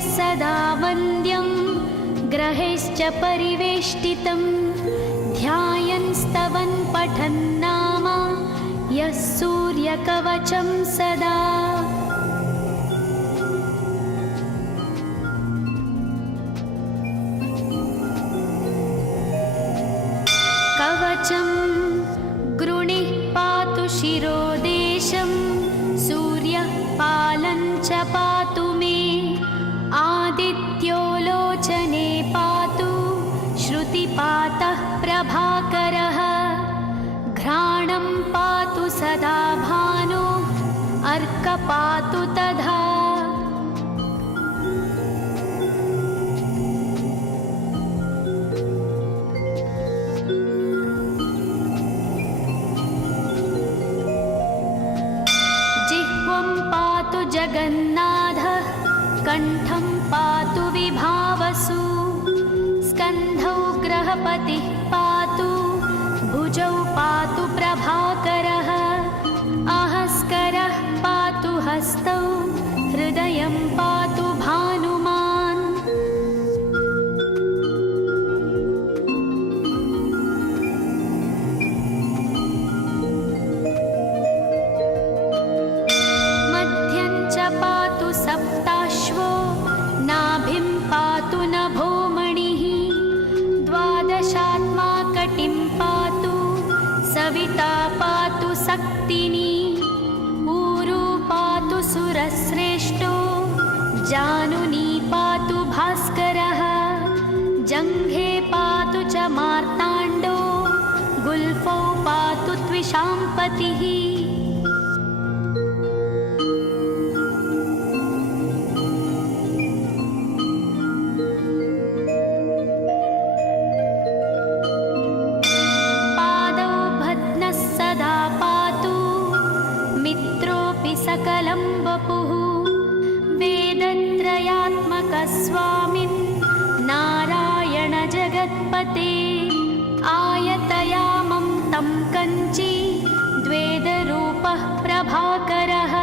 सदा वन्द्यं ग्रहैश्च परिवेष्टितं ध्यायन् स्तवन् पठन् नाम यः सूर्यकवचं सदा। कवचं गृणिः पातु शिरोदेशं सूर्यः पालं च पातु मे आदित्यो लोचने पातु श्रुतिपातः प्रभाकरः घ्राणं पातु सदा भानो अर्कः पातु तथा। जगन्नाथः कण्ठं पातु विभावसु स्कन्धौ ग्रहपतिः पातु भुजौ पातु प्रभाकरः अहस्करः पातु हस्तौ हृदयं पातु भानुमान्। पातु सप्ताश्वो नाभिं पातु नभोमणिः द्वादशात्मा कटिं पातु सविता पातु सक्तिनी ऊरू पातु सुरश्रेष्ठो जानुनी पातु भास्करः जङ्घे पातु च मार्ताण्डो गुल्फौ पातु त्विषाम्पतिः। सकलं वपुः वेदत्रयात्मकस्वामिन् नारायण जगत्पते आयतयामं तं कञ्ची द्वेदरूपः प्रभाकरः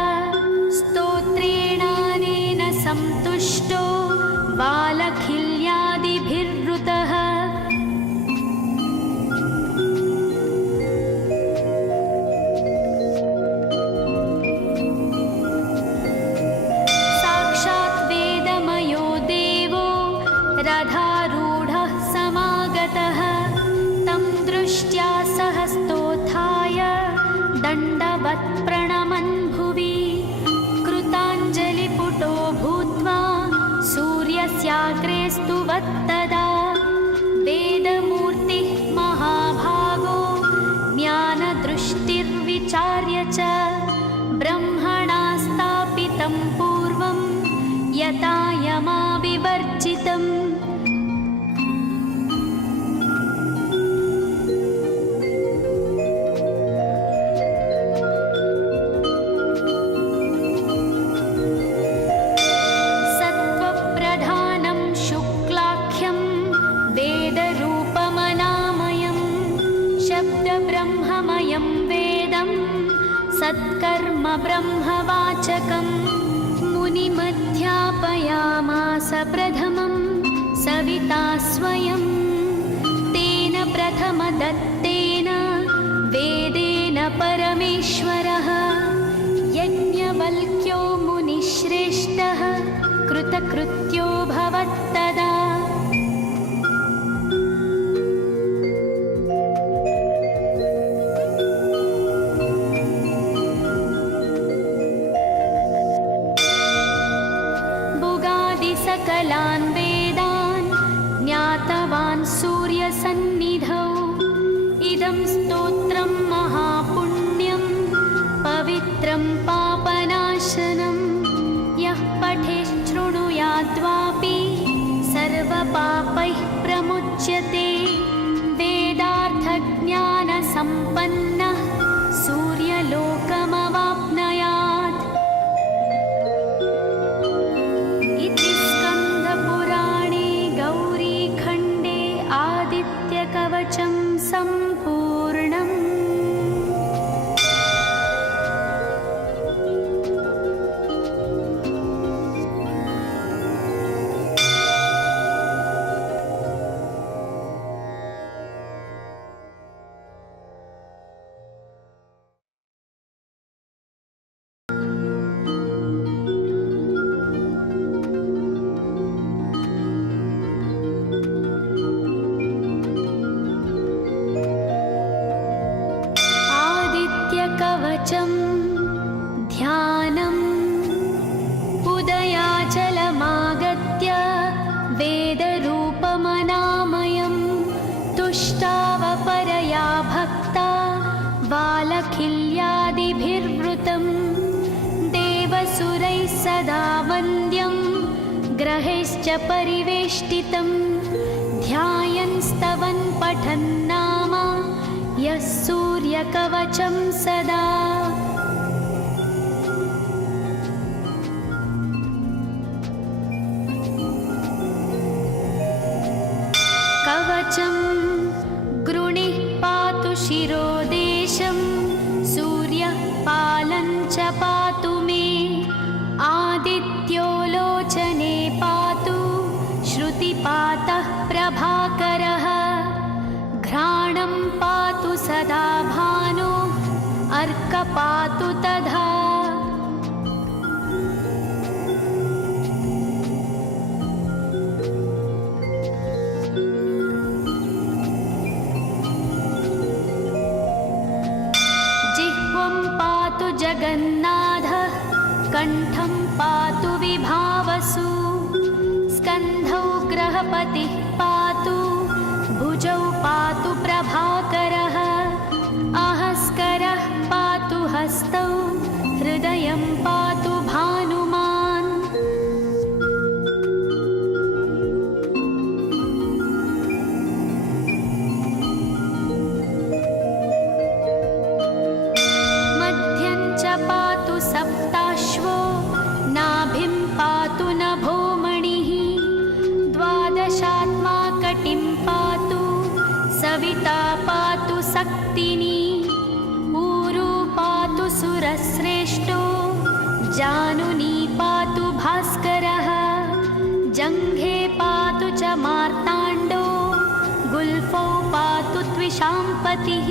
स्तोत्रेणानेन सन्तुष्टो बालखिल्यादिभिर्वृतः। रथारूढः समागतः तं दृष्ट्या सहस्तोत्थाय दण्डवत् प्रणमन् भुवि कृताञ्जलिपुटो भूत्वा सूर्यस्याग्रे स्तुवत्तदा वेदमूर्तिः महाभागो ज्ञानदृष्टिर्विचार्य च ब्रह्मणा स्थापितं पूर्वं यथा यमाविवर्जितम्। सत्त्वप्रधानं शुक्लाख्यं वेदरूपमनामयं शब्दब्रह्ममयं वेदं सत्कर्म ब्रह्मवाचकम् मुनिमध्यापयामास प्रथमं सविता स्वयं तेन प्रथमदत्तेन वेदेन परमेश्वरः यज्ञवल्क्यो मुनिश्रेष्ठः कृतकृत्यो भवत्तदा। सकलान् वेदान् ज्ञातवान् सूर्यसन्निधौ इदं स्तोत्रं महापुण्यं पवित्रं पापनाशनं यः पठेत् शृणुयाद्वापि सर्वपापैः प्रमुच्यते वेदार्थज्ञानसम्पन्नः सूर्यलोकमवाप्नुयात्। कवचं सम्पूर्णम्। सदा वन्द्यं ग्रहैश्च परिवेष्टितं ध्यायन् स्तवन् पठन् नाम यः सूर्यकवचं सदा। कवचं गृणिः पातु शिरोदेशं सूर्यः पालं च पातु मे आदित्यो लोचने पातु श्रुतिपातः प्रभाकरः घ्राणं पातु सदा भानो अर्कपातु तथा। जगन्नाथः कण्ठं पातु विभावसु स्कन्धौ ग्रहपतिः पातु भुजौ पातु प्रभाकरः आहस्करः पातु हस्तौ हृदयं पातु भानुमान्। पातु सप्ताश्वो नाभिं पातु नभोमणिः द्वादशात्मा कटिं पातु सविता पातु सक्तिनी ऊरू पातु सुरश्रेष्ठो जानुनी पातु भास्करः जङ्घे पातु च मार्ताण्डो गुल्फौ पातु त्विषाम्पतिः।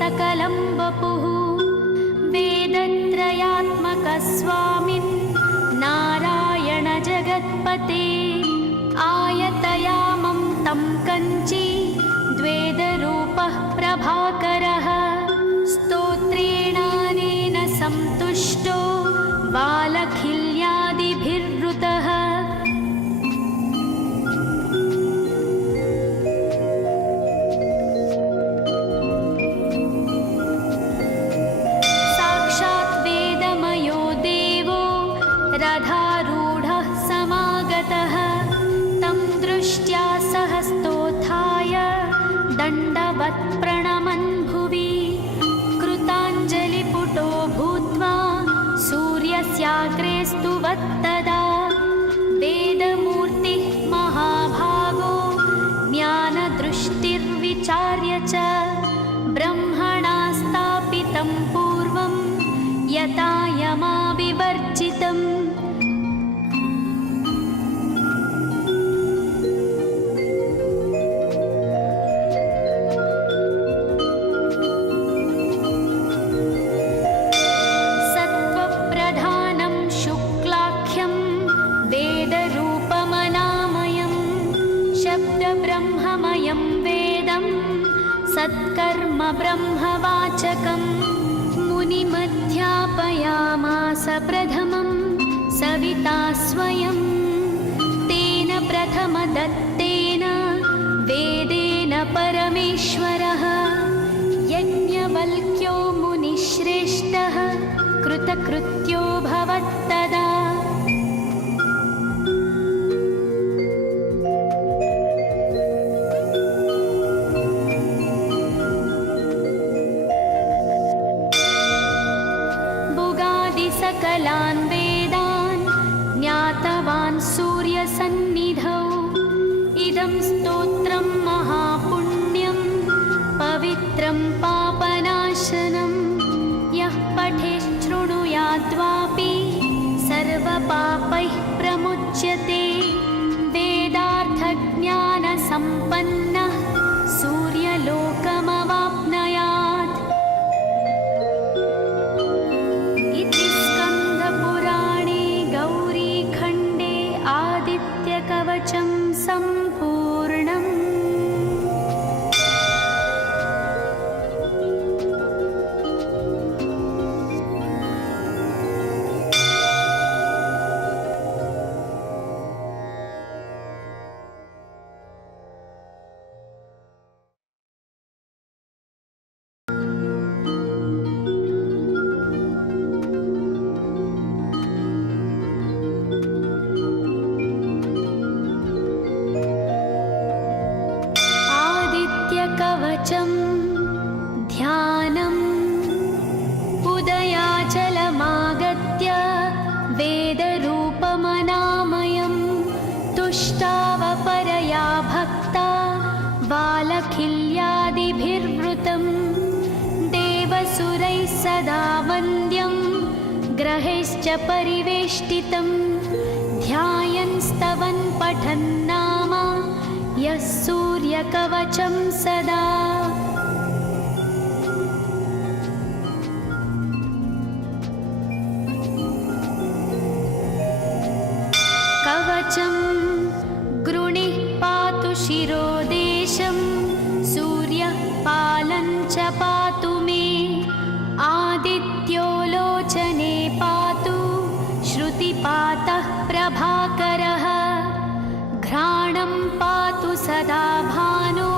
सकलं वपुः वेदत्रयात्मकस्वामिन् नारायण जगत्पते आयतयामं तं कञ्ची द्वेदरूपः प्रभाकरः स्तोत्रेणानेन सन्तुष्टो बालखिल्यादिभिर्वृतः। रथारूढः समागतः तं दृष्ट्या सहस्तोत्थाय दण्डवत् प्रणमन् भुवि कृताञ्जलिपुटो भूत्वा सूर्यस्याग्रे स्तुवत्तदा वेदमूर्तिः महाभागो ज्ञानदृष्टिर्विचार्य च ब्रह्मणा स्थापितं पूर्वं यथा यमाविवर्जितम्। सत्त्वप्रधानं शुक्लाख्यं वेदरूपमनामयं शब्दब्रह्ममयं वेदं सत्कर्म ब्रह्मवाचकम् मुनिमध्यापयामास प्रथमं सविता स्वयं तेन प्रथमदत्तेन वेदेन परमेश्वरः यज्ञवल्क्यो मुनिश्रेष्ठः कृतकृत्यो भवत्तदा। सकलान् वेदान् ज्ञातवान् सूर्यसन्निधौ इदं स्तोत्रं महापुण्यं पवित्रं पापनाशनं यः पठेच्छृणुयाद्वापि सर्वपापैः प्रमुच्यते वेदार्थज्ञानसम्पन्नः सूर्यलोकमवाप्नुयात्। कवचं सम्पूर्णम्। सदा वन्द्यं ग्रहेश्च परिवेष्टितं ध्यायन् स्तवन् पठन् नाम यः सूर्यकवचं सदा। कवचं गृणिः पातु शिरोदेशं सूर्यः पालं च पातु मे आदित्यो लोचने पातु श्रुतिपातः प्रभाकरः घ्राणं पातु सदा भानो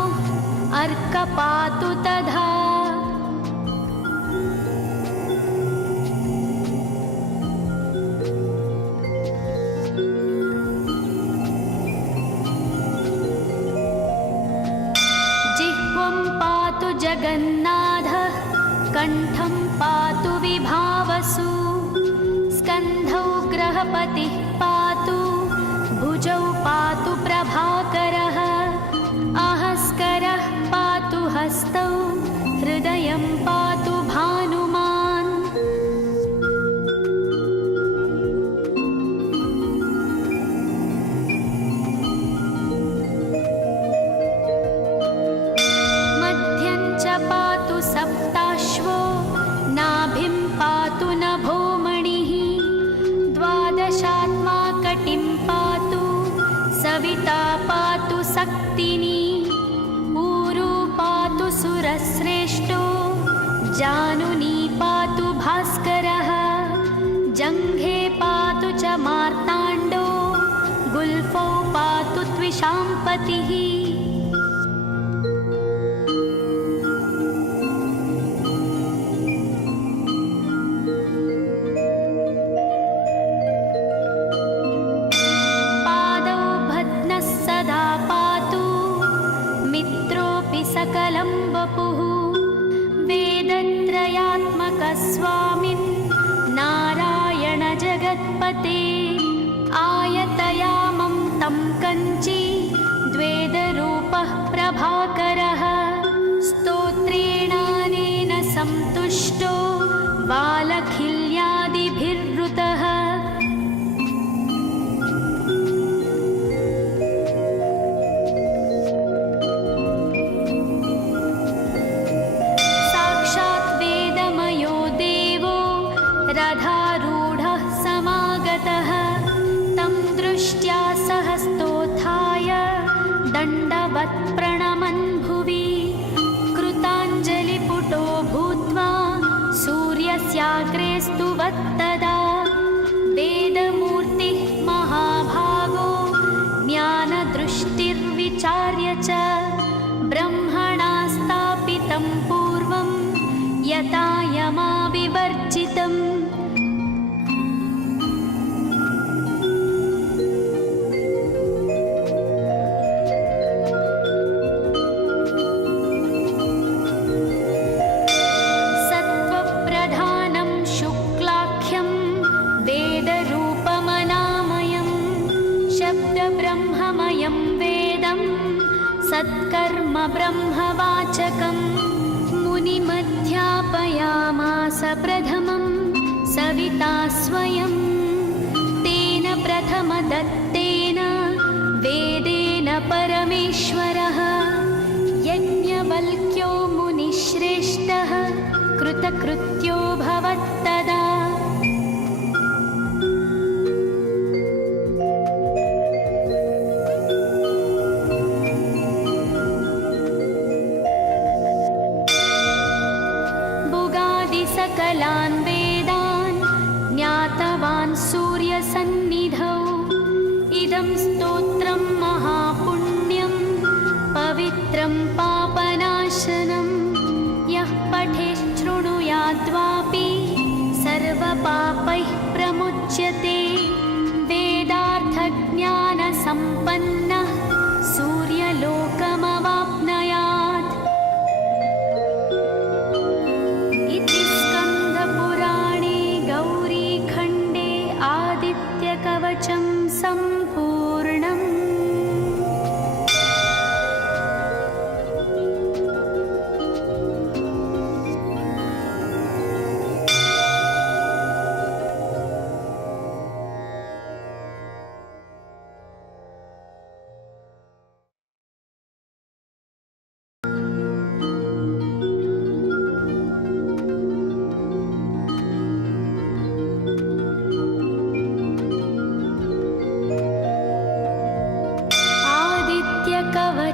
अर्क पातु तथा। जिह्वं पातु जगन्नाथः कण्ठं पातु विभावसु स्कन्धौ ग्रहपतिः पातु भुजौ पातु प्रभाकरः अहस्करः पातु हस्तौ हृदयं पातु भानुमान्। मध्यं च पातु सप्ताश्वो नाभिं पातु नभोमणिः द्वादशात्मा कटिं पातु सविता पातु सक्तिनी ऊरु पातु सुरश्रेष्ठो जानुनी पातु भास्करः जङ्घे पातु च मार्ताण्डो गुल्फौ पातु त्विषाम्पतिः। सकलं वपुः वेदत्रयात्मकस्वामिन् नारायण जगत्पते आयतयामं तं कञ्ची द्वेदरूपः प्रभाकरः स्तोत्रेणानेन सन्तुष्टो बालखिल्यादिभिर्वृतः। रथारूढः समागतः तं दृष्ट्या सहस्तोत्थाय दण्डवत् प्रणमन् भुवि कृताञ्जलिपुटो भूत्वा सूर्यस्याग्रे स्तुवत्तदा वेदमूर्तिः महाभागो ज्ञानदृष्टिर्विचार्य च ब्रह्मणा स्थापितं पूर्वं यथा यमाविवर्जितम्। सत्त्वप्रधानं शुक्लाख्यं वेदरूपमनामयं शब्दब्रह्ममयं वेदं सत्कर्म ब्रह्मवाचकम् मुनिमध्यापयामास प्रथमं सविता स्वयं तेन प्रथमदत्तेन वेदेन परमेश्वरः यज्ञवल्क्यो मुनिश्रेष्ठः कृतकृत्यो भवत्तदा। सकलान् वेदान् ज्ञातवान् सूर्यसन्निधौ इदं स्तोत्रं महापुण्यं पवित्रं पापनाशनं यः पठेच्छृणुयाद्वापि सर्वपापैः प्रमुच्यते वेदार्थज्ञानसम्पन्नः सूर्यलोकमवाप्नुयात्। कवचं सम्पूर्णम्।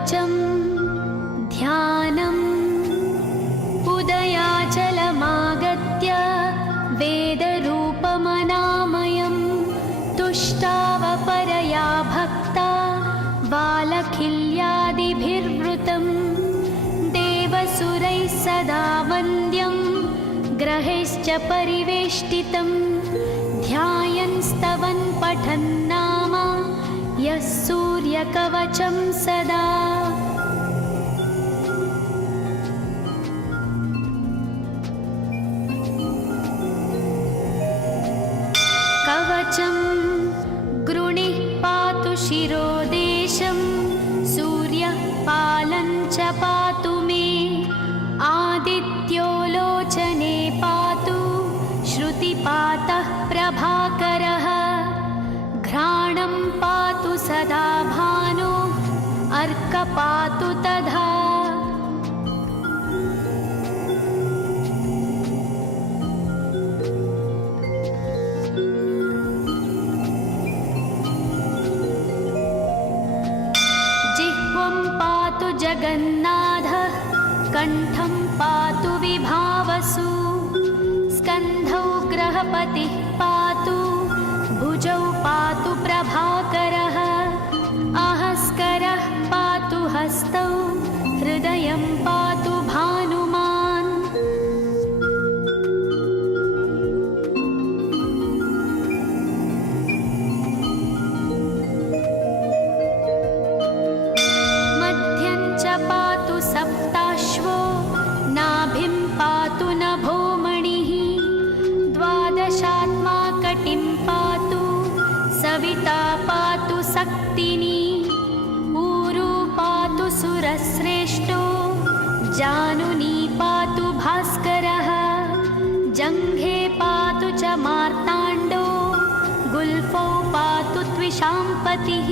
कवचं ध्यानम् उदयाचलमागत्य वेदरूपमनामयं तुष्टावपरया भक्ता बालखिल्यादिभिर्वृतं देवसुरैः सदा वन्द्यं ग्रहैश्च परिवेष्टितं ध्यायन् स्तवन् पठन् नाम यः सूर्यकवचं सदा। कवचं गृणिः पातु शिरोदेशं सूर्यः पालं च पातु मे आदित्यो लोचने पातु श्रुतिपातः प्रभाकरः घ्राणं पातु सदा भानु अर्कपातु तथा। जगन्नाथः कण्ठं पातु विभावसु स्कन्धौ ग्रहपतिः पातु भुजौ पातु प्रभाकरः अहस्करः पातु हस्तौ हृदयं पातु भानुमान्। पातु सप्ताश्वो नाभिं पातु नभोमणिः द्वादशात्मा कटिं पातु सविता पातु सक्तिनी ऊरू पातु सुरश्रेष्ठो जानुनी पातु भास्करः जङ्घे पातु च मार्ताण्डो गुल्फौ पातु त्विषाम्पतिः।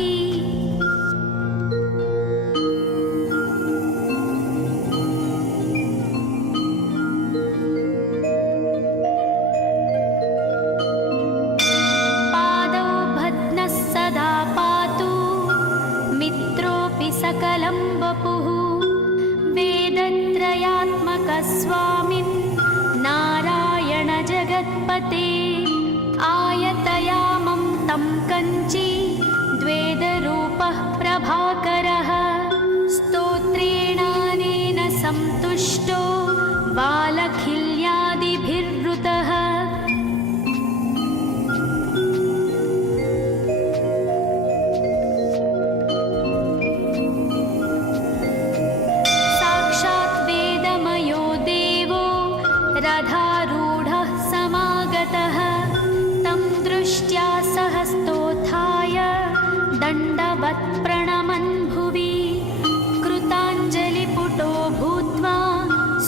सकलं वपुः वेदत्रयात्मकस्वामिन् नारायण जगत्पते आयतयामं तं कञ्ची द्वेदरूपः प्रभाकरः स्तोत्रेणानेन सन्तुष्टो बालखिल्यादिभिर्वृतः। रथारूढः समागतः तं दृष्ट्या सहस्तोत्थाय दण्डवत् प्रणमन् भुवि कृताञ्जलिपुटो भूत्वा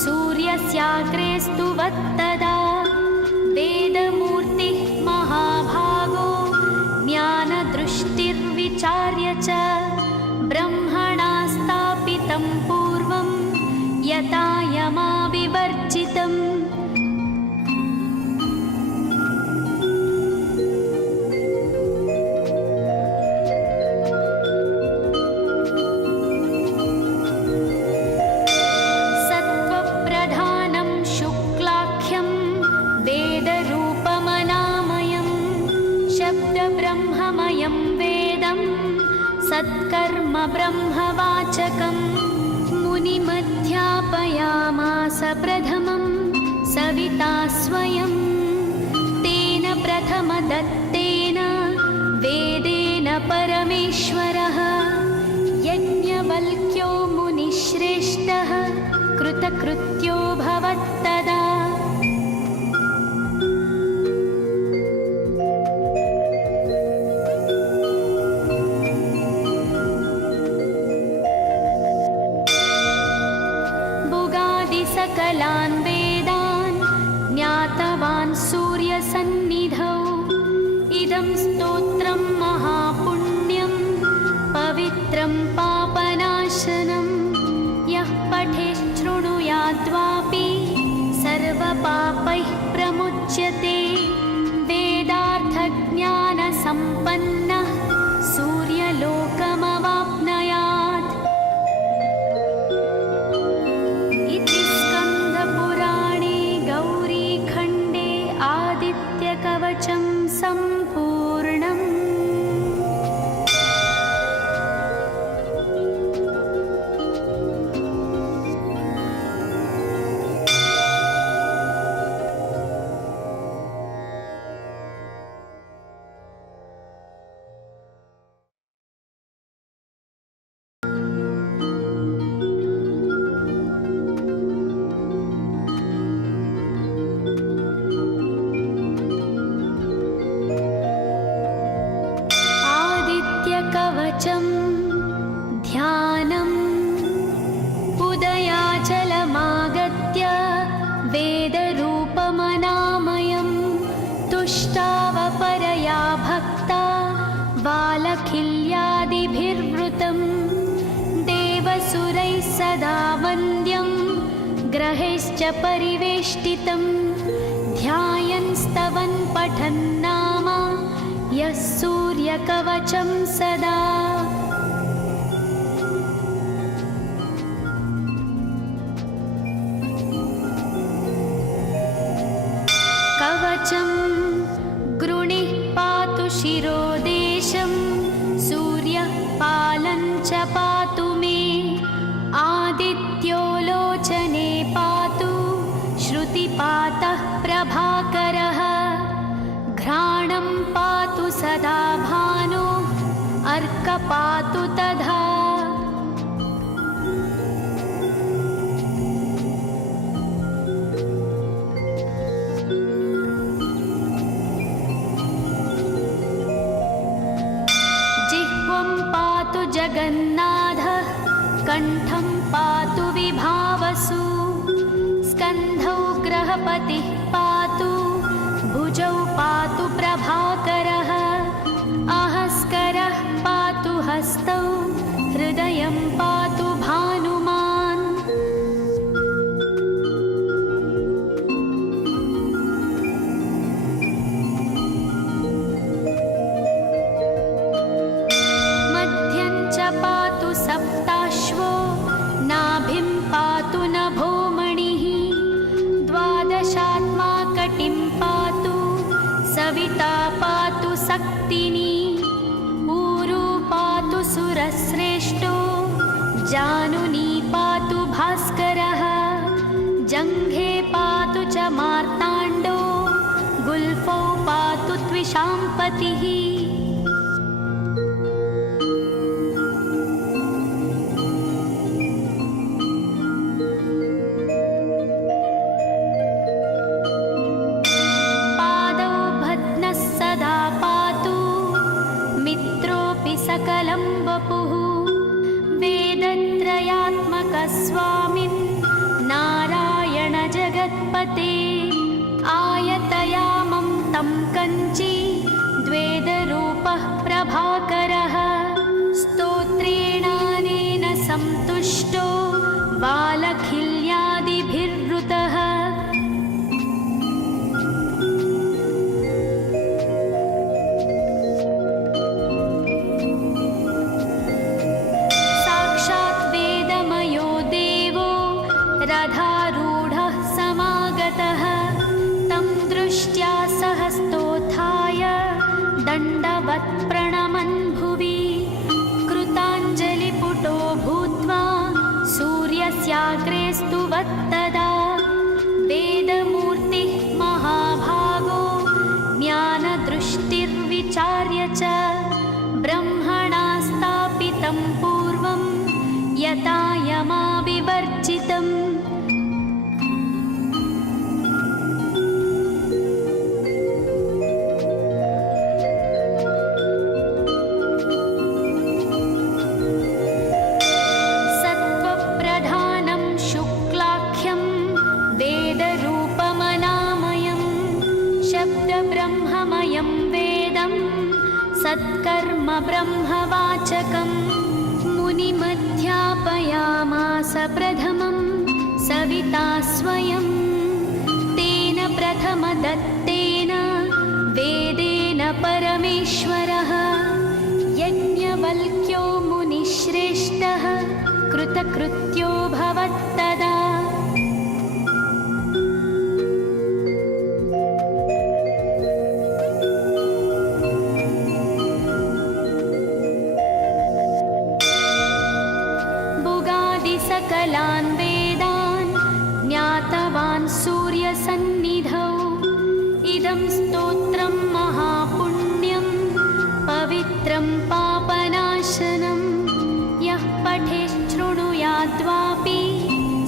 सूर्यस्याग्रे स्तुवत्तदा वेदमूर्तिः महाभागो ज्ञानदृष्टिर्विचार्य च ब्रह्मणा स्थापितं पूर्वं यथा यमाविवर्जितम्। सत्त्वप्रधानं शुक्लाख्यं वेदरूपमनामयं शब्दब्रह्ममयं वेदं सत्कर्म ब्रह्मवाचकम् मुनिमध्यापयामास प्रथमं सविता स्वयं तेन प्रथमदत्तेन वेदेन परमेश्वरः यज्ञवल्क्यो मुनिश्रेष्ठः कृतकृत्यो भवत्तदा। सकलान् वेदान् ज्ञातवान् सूर्यसन्निधौ इदं स्तोत्रं महापुण्यं पवित्रं पापनाशनं यः पठेच्छृणुयाद्वापि सर्वपापैः प्रमुच्यते वेदार्थज्ञानसम्पन्नः सूर्यलोकमवाप्नुयात्। कवचं ध्यानम् उदयाचलमागत्य वेदरूपमनामयं तुष्टावपरया भक्ता बालखिल्यादिभिर्वृतं देवसुरैः सदा वन्द्यं ग्रहैश्च परिवेष्टितं ध्यायन् स्तवन् पठन् नाम यः सूर्यकवचं सदा। कवचं गृणिः पातु शिरोदेशं सूर्यः पालं च पातु मे आदित्यो लोचने पातु श्रुतिपातः प्रभाकरः घ्राणं पातु सदा भानो अर्कपातु तथा। जिह्वं पातु जगन्नाथः कण्ठं पातु विभावसु स्कन्धौ ग्रहपतिः पातु भुजौ पातु प्रभाकरः आहस्करः पातु हस्तौ हृदयं पातु भानुमान्। मध्यं च पातु सप्ताश्वो नाभिं पातु नभोमणिः द्वादशात्मा कटिं पातु सविता पातु सक्तिनी ऊरू पातु सुरश्रेष्ठो जानुनी पातु भास्करः जङ्घे पातु च मार्ताण्डो गुल्फौ पातु त्विषाम्पतिः। सकलं वपुः वेदत्रयात्मकस्वामिन् नारायण जगत्पते आयतयामं तं कञ्ची द्वेदरूपः प्रभाकरः स्तोत्रेणानेन सन्तुष्टो बालखिल्यादिभिर्वृतः। रथारूढः समागतः तं दृष्ट्या सहस्तोत्थाय दण्डवत् प्रणमन् भुवि कृताञ्जलिपुटो भूत्वा सूर्यस्याग्रे स्तुवत्तदा वेदमूर्तिः महाभागो ज्ञानदृष्टिर्विचार्य च ब्रह्मणा स्थापितं पूर्वं यथा यमाविवर्जितम्। सत्त्वप्रधानं शुक्लाख्यं वेदरूपमनामयं शब्दब्रह्ममयं वेदं सत्कर्म ब्रह्मवाचकम् मुनिमध्यापयामास प्रथमं सविता स्वयं तेन प्रथमदत्तेन वेदेन परमेश्वरः यज्ञवल्क्यो मुनिश्रेष्ठः कृतकृत्यो भवत्तदा। सकलान् वेदान् ज्ञातवान् सूर्यसन्निधौ इदं स्तोत्रं महापुण्यं पवित्रं पापनाशनं यः पठेच्छृणुयाद्वापि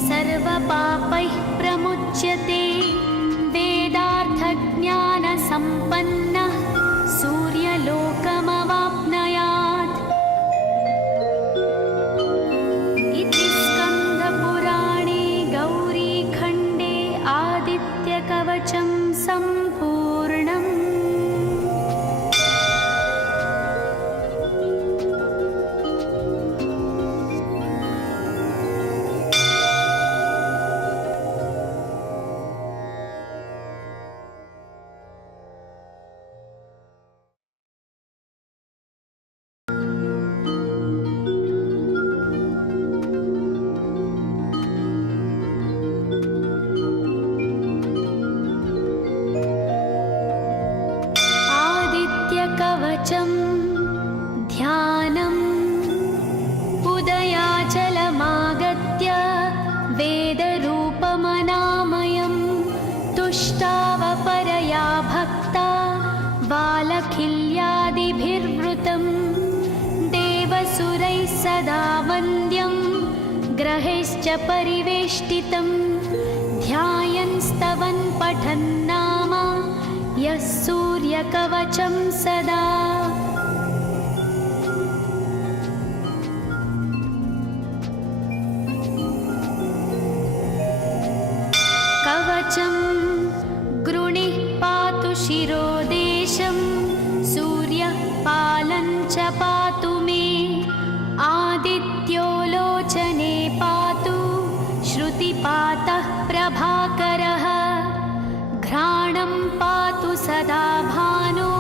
सर्वपापैः प्रमुच्यते वेदार्थज्ञानसम्पन्नः सूर्यलोकमवाप्नुयात्। ज्ञानैश्वर्यैश्वर्यादिभिर्वृतं देवसुरैः सदा वन्द्यं ग्रहैश्च परिवेष्टितं ध्यायन् स्तवन् पठन् नाम यः सूर्यकवचं सदा। कवचं गृणिः पातु शिरोदेशं सूर्यः पालं च पातु मे आदित्यो लोचने पातु श्रुतिपातः प्रभाकरः घ्राणं पातु सदा भानो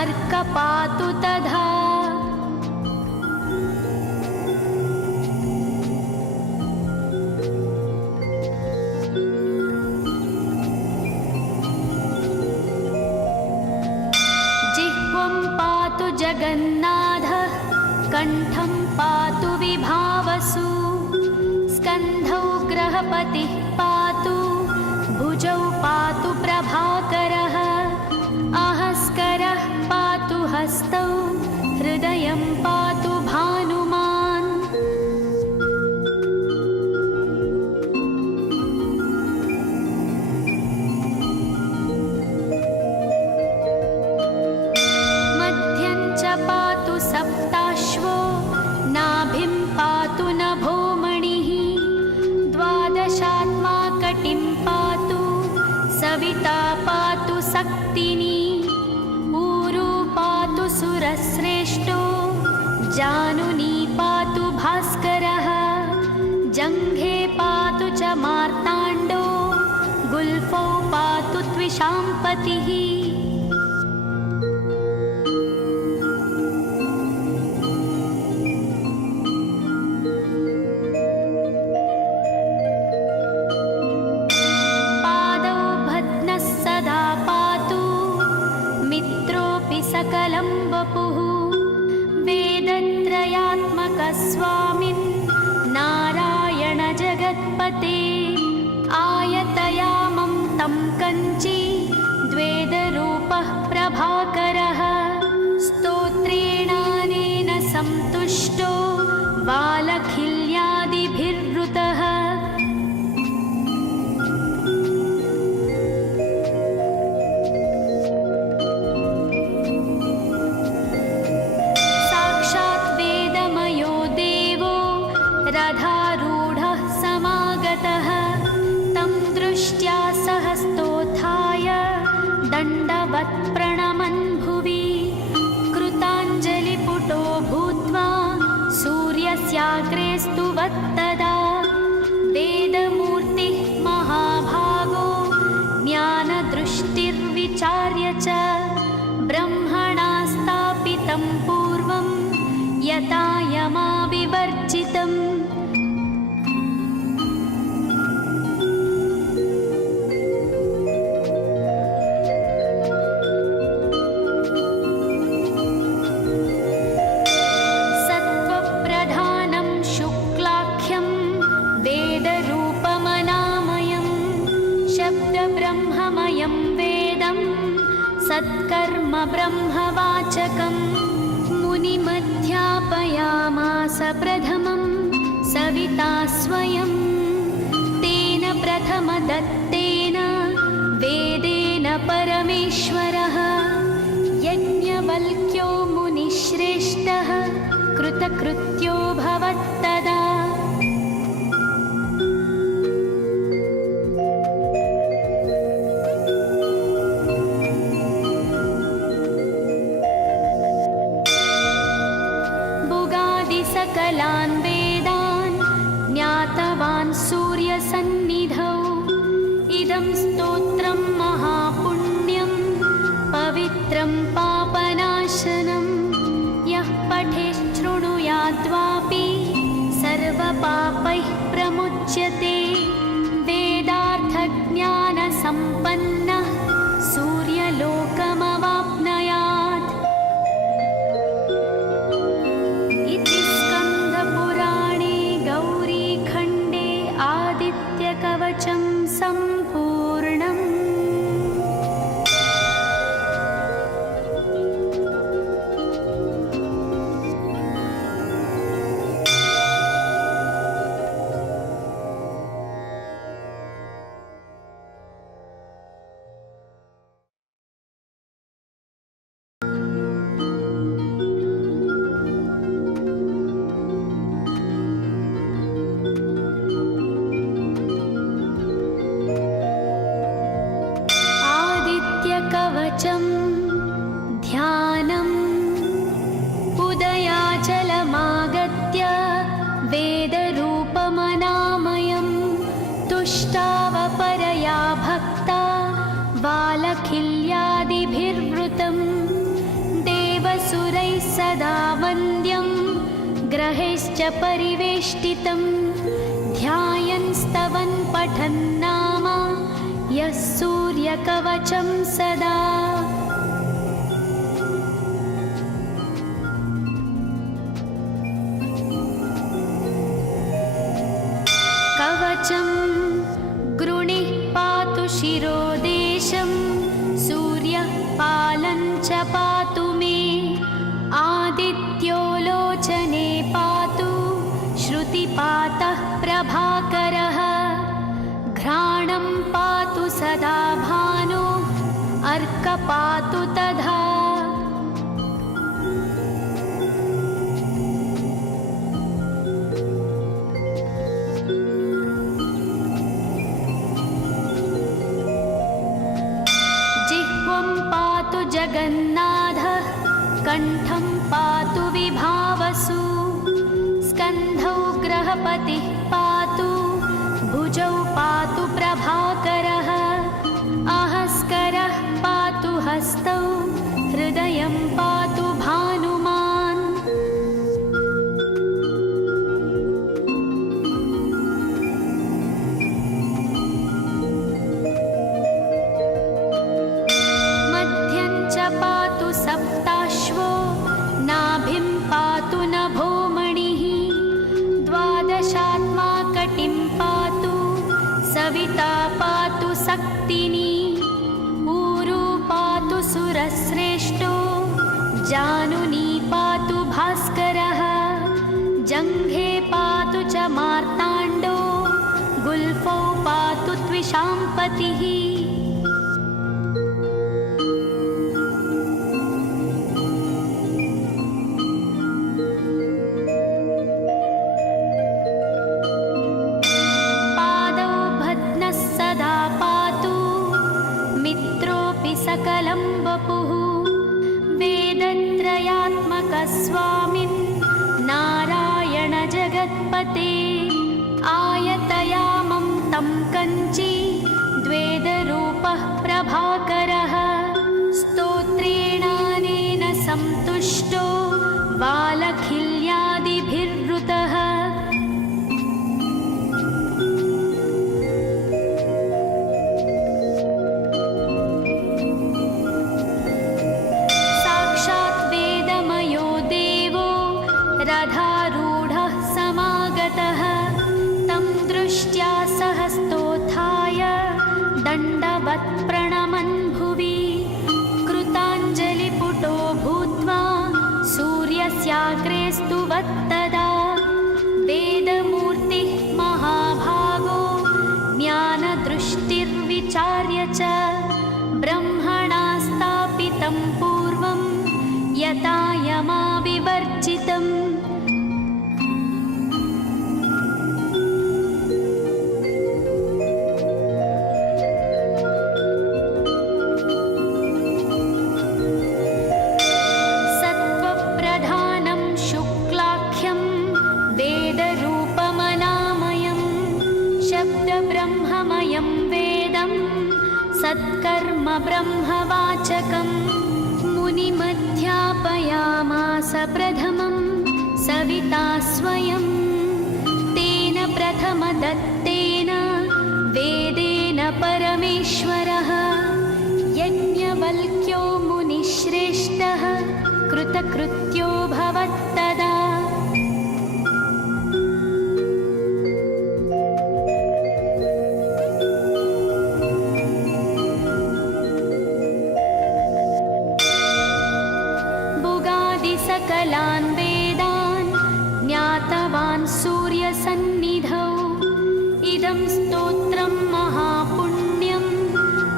अर्क पातु तथा। जिह्वं पातु जगन्नाथः कण्ठं पातु विभावसु स्कन्धौ ग्रहपतिः पातु भुजौ पातु प्रभाकरः अहस्करः पातु हस्तौ हृदयं पातु भानुमान्। मध्यं च पातु सप्ताश्वो नाभिं पातु नभोमणिः द्वादशात्मा कटिं पातु सविता पातु सक्तिनी ऊरू पातु सुरश्रेष्ठो जानुनी पातु भास्करः जङ्घे पातु च मार्ताण्डो गुल्फौ पातु त्विषाम्पतिः। सकलं वपुः वेदत्रयात्मकस्वामिन् नारायण जगत्पते आयतयामं तं कञ्ची द्वेदरूपः प्रभाकरः स्तोत्रेणानेन सन्तुष्टो बालखिल्यादिभिर्वृतः। रथारूढः समागतः तं दृष्ट्या सहस्तोत्थाय दण्डवत् प्रणमन् भुवि कृताञ्जलिपुटो भूत्वा सूर्यस्याग्रे स्तुवत्तदा वेदमूर्तिः महाभागो ज्ञानदृष्टिर्विचार्य च ब्रह्मणा स्थापितं पूर्वं यथा यमाविवर्जितम्। सत्त्वप्रधानं शुक्लाख्यं वेदरूपमनामयं शब्दब्रह्ममयं वेदं सत्कर्म ब्रह्मवाचकम् मुनिमध्यापयामास प्रथमं सविता स्वयं तेन प्रथमदत्तेन वेदेन परमेश्वरः यज्ञवल्क्यो मुनिश्रेष्ठः कृतकृत्यो भवत्तदा। सकलान् वेदान् ज्ञातवान् सूर्यसन्निधौ इदं स्तोत्रं महापुण्यं पवित्रं पापनाशनं यः पठेच्छृणुयाद्वापि सर्वपापैः प्रमुच्यते वेदार्थज्ञानसम्पन्नः सूर्यलोकमवाप्नुयात्। कवचं सम्पूर्णम्। दृष्टावपरया भक्ता बालखिल्यादिभिर्वृतं देवसुरैः सदा वन्द्यं ग्रहैश्च परिवेष्टितं ध्यायन् स्तवन् पठन् नाम यः सूर्यकवचं सदा। कवचं गृणिः पातु शिरोदेशं सूर्यः पालं च पातु मे आदित्यो लोचने पातु श्रुतिपातः प्रभाकरः घ्राणं पातु सदा भानो अर्कपातु तथा। जगन्नाथः कण्ठं पातु विभावसु स्कन्धौ ग्रहपतिः पातु भुजौ पातु प्रभाकरः अहस्करः पातु हस्तौ हृदयं पातु भानुमान्। पातु सप्ताश्वो नाभिं पातु नभोमणिः द्वादशात्मा कटिं पातु सविता पातु सक्तिनी ऊरू पातु सुरश्रेष्ठो जानुनी पातु भास्करः जङ्घे पातु च मार्ताण्डो गुल्फौ पातु त्विषाम्पतिः। सकलं वपुः वेदत्रयात्मकस्वामिन् नारायण जगत्पते आयतयामं तं कञ्ची द्वेदरूपः प्रभाकरः स्तोत्रेणानेन सन्तुष्टो बालखिल्यादिभिर्वृतः। रथारूढः समागतः तं दृष्ट्या सहस्तोत्थाय दण्डवत् प्रणमन् भुवि कृताञ्जलिपुटो भूत्वा सूर्यस्याग्रे स्तुवत्तदा वेदमूर्तिः महाभागो ज्ञानदृष्टिर्विचार्य च ब्रह्मणा स्थापितं पूर्वं यथा यमाविवर्जितम्। सत्त्वप्रधानं शुक्लाख्यं वेदरूपमनामयं शब्दब्रह्ममयं वेदं सत्कर्म ब्रह्मवाचकम् मुनिमध्यापयामास प्रथमं सविता स्वयं तेन प्रथमदत्तेन वेदेन परमेश्वरः यज्ञवल्क्यो मुनिश्रेष्ठः कृतकृत्यो भवत्तदा। सकलान् वेदान् ज्ञातवान् सूर्यसन्निधौ इदं स्तोत्रं महापुण्यं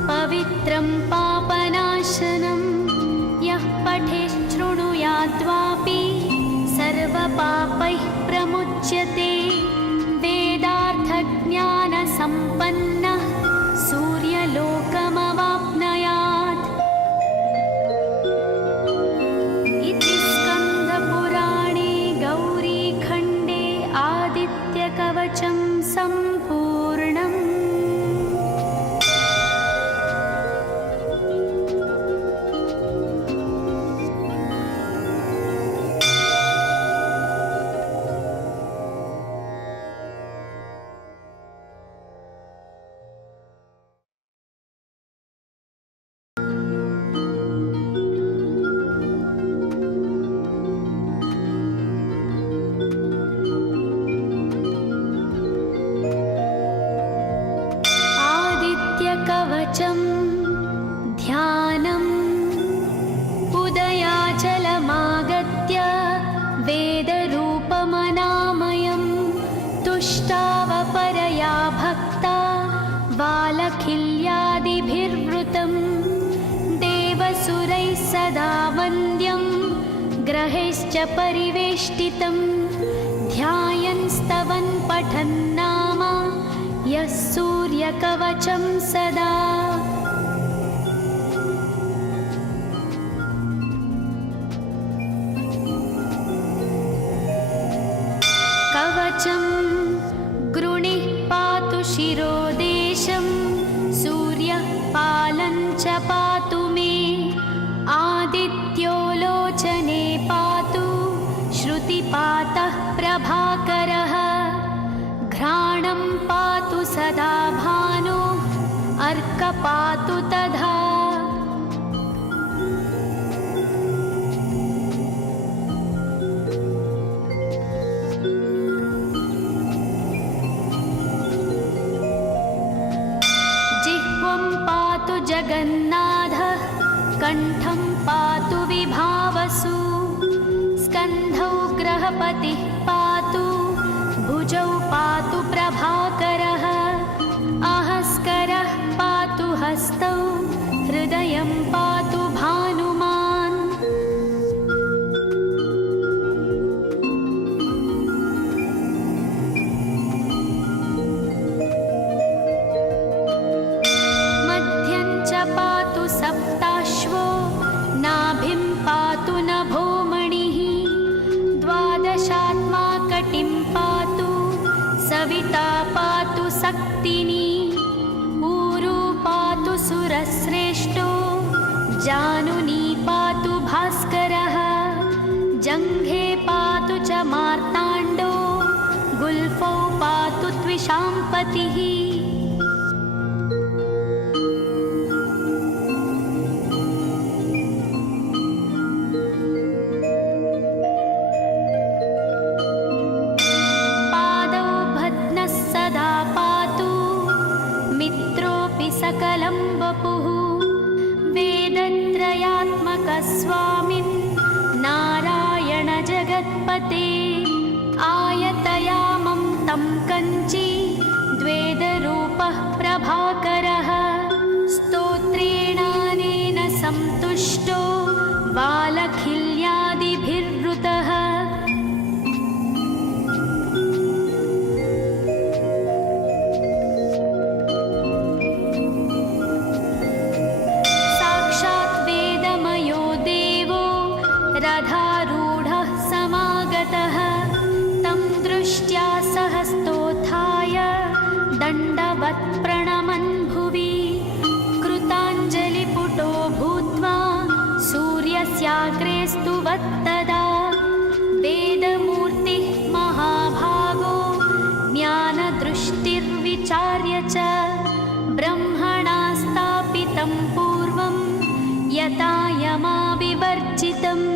पवित्रं पापनाशनं यः पठेच्छृणुयाद्वापि सर्वपापैः प्रमुच्यते वेदार्थज्ञानसम्पन्नः सूर्यलोकमवाप्नुयात्। इति स्कन्दपुराणे गौरीखण्डे आदित्यकवचं सम्पूर्णम्। सूर्यश्च परिवेष्टितं ध्यायन् स्तवन् पठन् नाम यः सूर्यकवचं सदा। कवचं गृणिः पातु शिरोदेशं सूर्यः पालं च पातु मे आदित्यो लोचने पातु श्रुतिपातः प्रभाकरः घ्राणं पातु सदा भानो अर्कपातु तथा। जिह्वं पातु जगन्नाथः कण्ठं पातु विभावसु स्कन्धौ ग्रहपतिः पातु भुजौ पातु प्रभाकरः आहस्करः पातु हस्तौ हृदयं पातु भानुमान्। मध्यं च पातु सप्ताश्वो नाभिं पातु नभोमणिः द्वादशात्मा कटिं पातु सविता पातु सक्तिनी ऊरू पातु सुरश्रेष्ठो जानुनी पातु भास्करः जङ्घे पातु च मार्ताण्डो गुल्फौ पातु त्विषाम्पतिः। सकलं वपुः वेदत्रयात्मकस्वामिन् नारायण जगत्पते आयतयामं तं कञ्ची द्वेदरूपः प्रभाकरः स्तोत्रेणानेन सन्तुष्टो बालखिल्यादिभिर्वृतः। रथारूढः समागतः तं दृष्ट्या सहस्तोत्थाय दण्डवत् प्रणमन् भुवि कृताञ्जलिपुटो भूत्वा सूर्यस्याग्रे स्तुवत्तदा वेदमूर्तिः महाभागो ज्ञानदृष्टिर्विचार्य च ब्रह्मणा स्थापितं पूर्वं यथा यमाविवर्जितम्।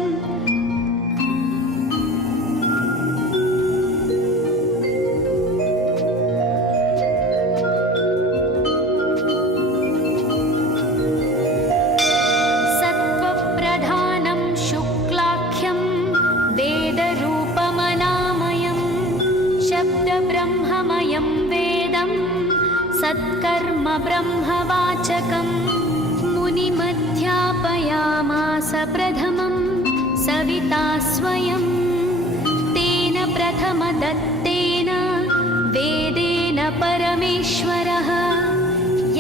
सत्त्वप्रधानं शुक्लाख्यं वेदरूपमनामयं शब्दब्रह्ममयं वेदं सत्कर्म ब्रह्मवाचकम् मुनिमध्यापयामास प्रथमं सविता स्वयं तेन प्रथमदत्तेन वेदेन परमेश्वरः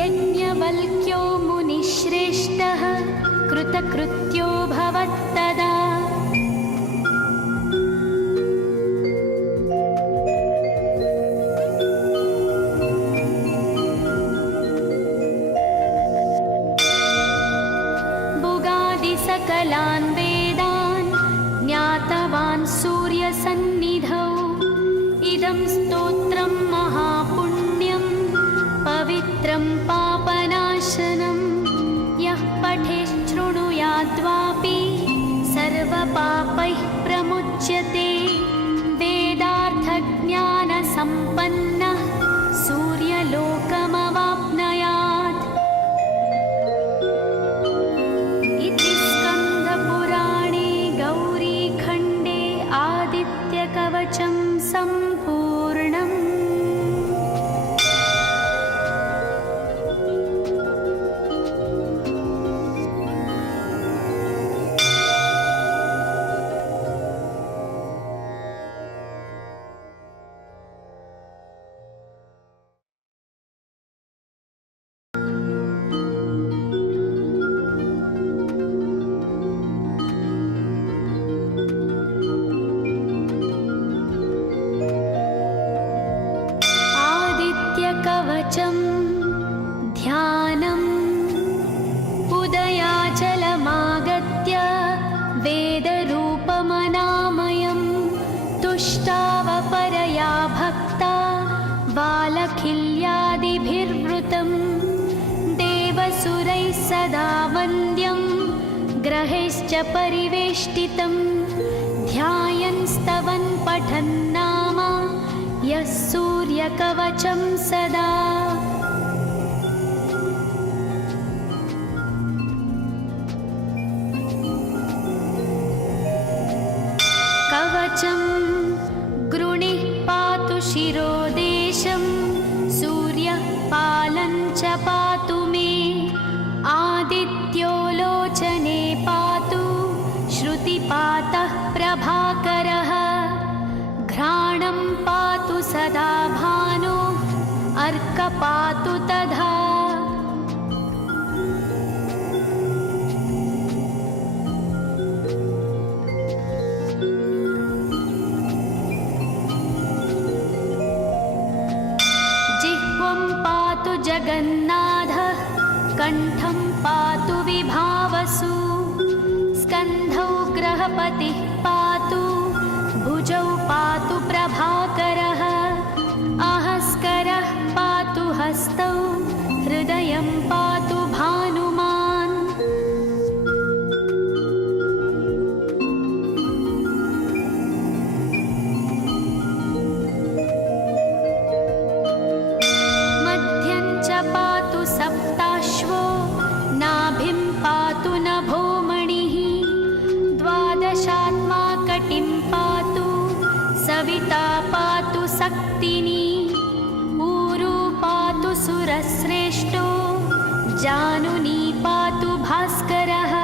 यज्ञवल्क्यो मुनिश्रेष्ठः कृतकृत्यो भवत्तदा। सकलान् वेदान् ज्ञातवान् सूर्यसन्निधौ इदं स्तोत्रं महापुण्यं पवित्रं पापनाशनं यः पठेच्छृणुयाद्वापि सर्वपापैः प्रमुच्यते वेदार्थज्ञानसम्पन्नः सूर्यलोकमवाप्नुयात्। इति स्कन्दपुराणे गौरीखण्डे आदित्यकवचं सम्पूर्णम्। ग्रहैश्च परिवेष्टितं ध्यायन् स्तवन् पठन् नाम यः सूर्यकवचं सदा। कवचं गृणिः पातु शिरोदेशं सूर्यः पालं च पातु मे आदित्यो लोचने पातु श्रुतिपातः प्रभाकरः घ्राणं पातु सदा भानो अर्क पातु तथा। जगन्नाथः कण्ठं पातु विभावसु स्कन्धौ ग्रहपतिः पातु भुजौ पातु प्रभाकरः अहस्करः पातु हस्तौ हृदयं पातु भानुमान्। पातु सप्ताश्वो नाभिं पातु नभोमणिः द्वादशात्मा कटिं पातु सविता पातु सक्तिनी ऊरु पातु सुरश्रेष्ठो जानुनी पातु भास्करः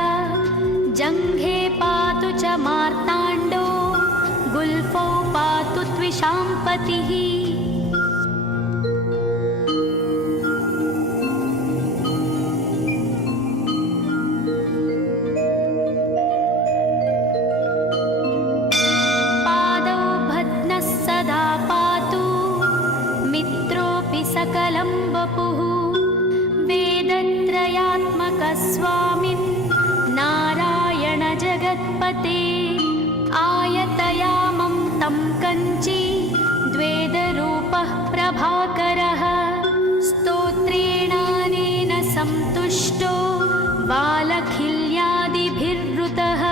जङ्घे पातु च मार्ताण्डो गुल्फौ पातु त्विषाम्पतिः। सकलं वपुः वेदत्रयात्मकस्वामिन् नारायण जगत्पते आयतयामं तं कञ्ची द्वेदरूपः प्रभाकरः स्तोत्रेणानेन सन्तुष्टो बालखिल्यादिभिर्वृतः।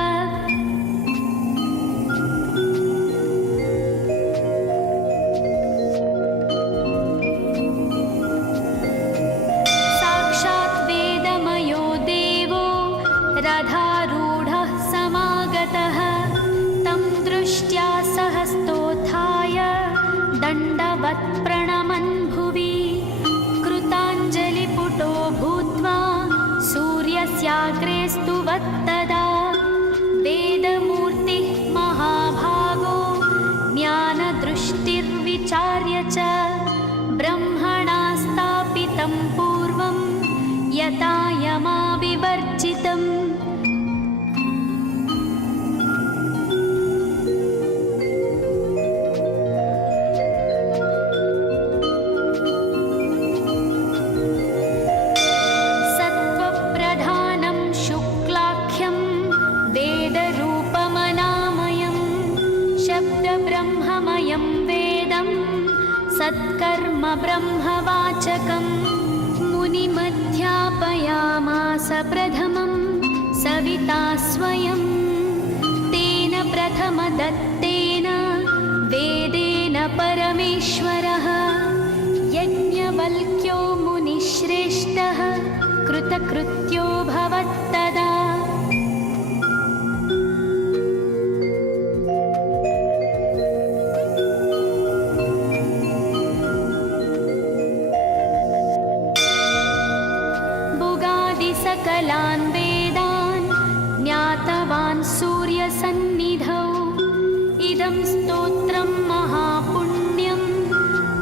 रथारूढः समागतः तं दृष्ट्या सहस्तोत्थाय दण्डवत् प्रणमन् भुवि कृताञ्जलिपुटो भूत्वा सूर्यस्याग्रे स्तुवत्तदा वेदमूर्तिः महाभागो ज्ञानदृष्टिर्विचार्य च ब्रह्मणा स्थापितं पूर्वं यथा यमाविवर्जितम्। सत्त्वप्रधानं शुक्लाख्यं वेदरूपमनामयं शब्दब्रह्ममयं वेदं सत्कर्म ब्रह्मवाचकम् मुनिमध्यापयामास प्रथमं सविता स्वयं तेन प्रथमदत्तेन वेदेन परमेश्वरः यज्ञवल्क्यो मुनिश्रेष्ठः कृतकृत्यो भवत्तदा। सकलान् वेदान् ज्ञातवान् सूर्यसन्निधौ इदं स्तोत्रं महापुण्यं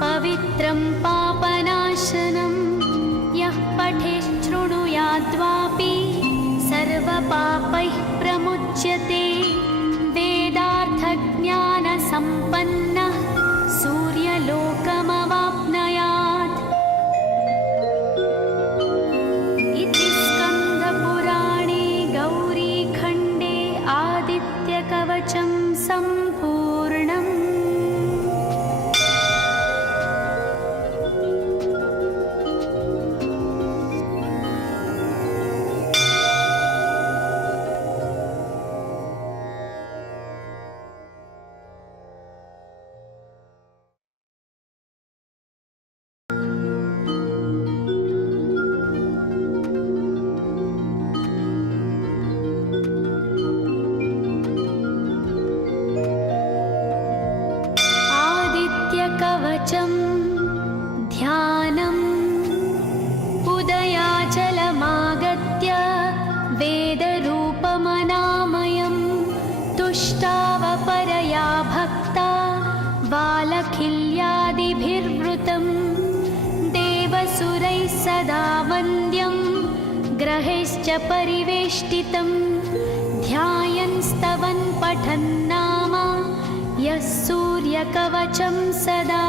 पवित्रं पापनाशनं यः पठेच्छृणुयाद्वापि सर्वपापैः प्रमुच्यते वेदार्थज्ञानसम्पन्नः सूर्यलोकमवाप्नुयात्। कवचं सम्पूर्णम्। सन्तुष्टावपरया भक्ता बालखिल्यादिभिर्वृतं देवसुरैः सदा वन्द्यं ग्रहैश्च परिवेष्टितं ध्यायन् स्तवन् पठन् नाम यः सूर्यकवचं सदा।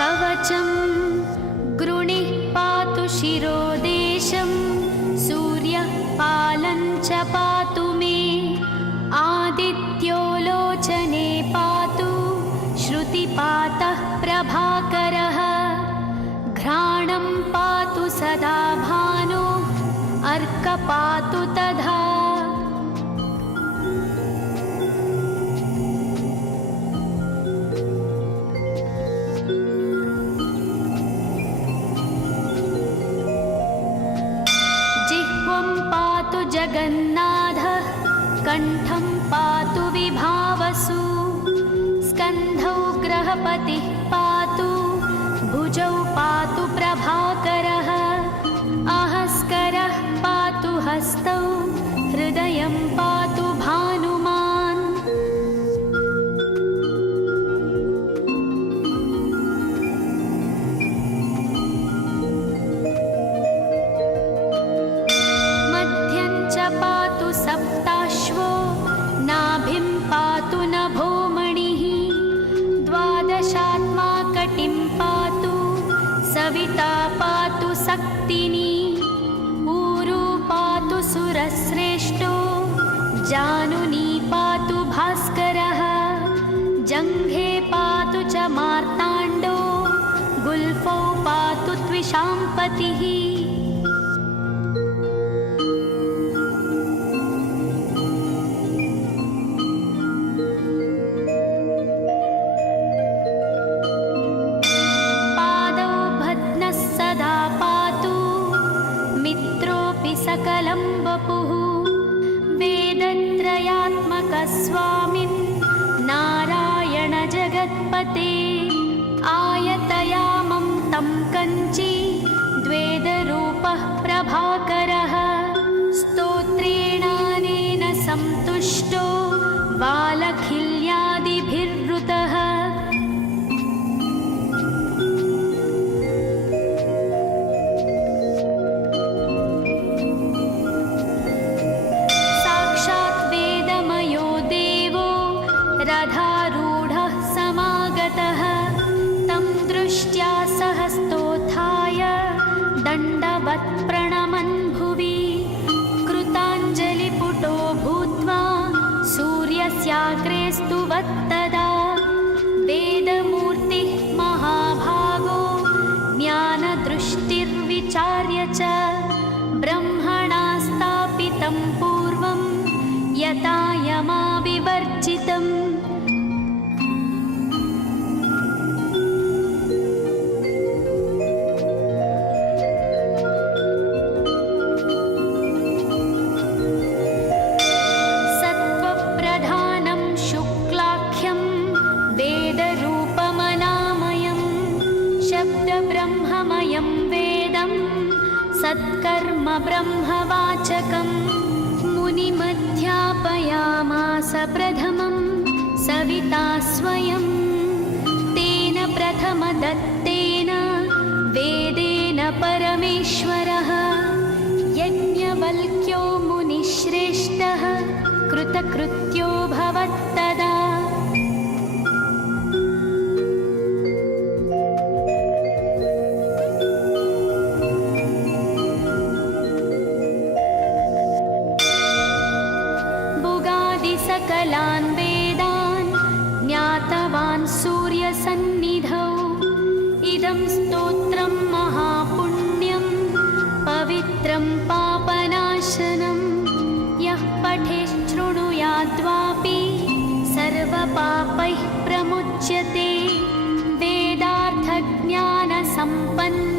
कवचं गृणिः पातु शिरोदेशं सूर्यः पालं च पातु मे आदित्यो लोचने पातु श्रुतिपातः प्रभाकरः घ्राणं पातु सदा भानो अर्कपातु तथा। जगन्नाथः कण्ठं पातु विभावसु स्कन्धौ ग्रहपतिः पातु भुजौ पातु प्रभाकरः अहस्करः पातु हस्तौ हृदयं पातु भानुमान्। पातु सप्ताश्वो नाभिं पातु नभोमणिः द्वादशात्मा कटिं पातु सविता पातु सक्तिनी ऊरू पातु सुरश्रेष्ठो जानुनी पातु भास्करः जङ्घे पातु च मार्ताण्डो गुल्फौ पातु त्विषाम्पतिः। सकलं वपुः वेदत्रयात्मकस्वामिन् नारायण जगत्पते आयतयामं तं कञ्ची द्वेदरूपः प्रभाकरः स्तोत्रेणानेन सन्तुष्टो बालखिल्यादिभिर्वृतः। रथारूढः समागतः तं दृष्ट्या सहस्तोत्थाय दण्डवत् प्रणमन् भुवि कृताञ्जलिपुटो भूत्वा सूर्यस्याग्रे स्तुवत्तदा वेदमूर्तिः महाभागो ज्ञानदृष्टिर्विचार्य च ब्रह्मणा स्थापितं पूर्वं यथा यमाविवर्जितम्। सत्त्वप्रधानं शुक्लाख्यं वेदरूपमनामयं शब्दब्रह्ममयं वेदं सत्कर्म ब्रह्मवाचकम् मुनिमध्यापयामास प्रथमं सविता स्वयं तेन प्रथमदत्तेन वेदेन परमेश्वरः यज्ञवल्क्यो मुनिश्रेष्ठः कृतकृत्यो भवत्तदा। सकलान् वेदान् ज्ञातवान् सूर्यसन्निधौ इदं स्तोत्रं महापुण्यं पवित्रं पापनाशनं यः पठेच्छृणुयाद्वापि सर्वपापैः प्रमुच्यते वेदार्थज्ञानसम्पन्नः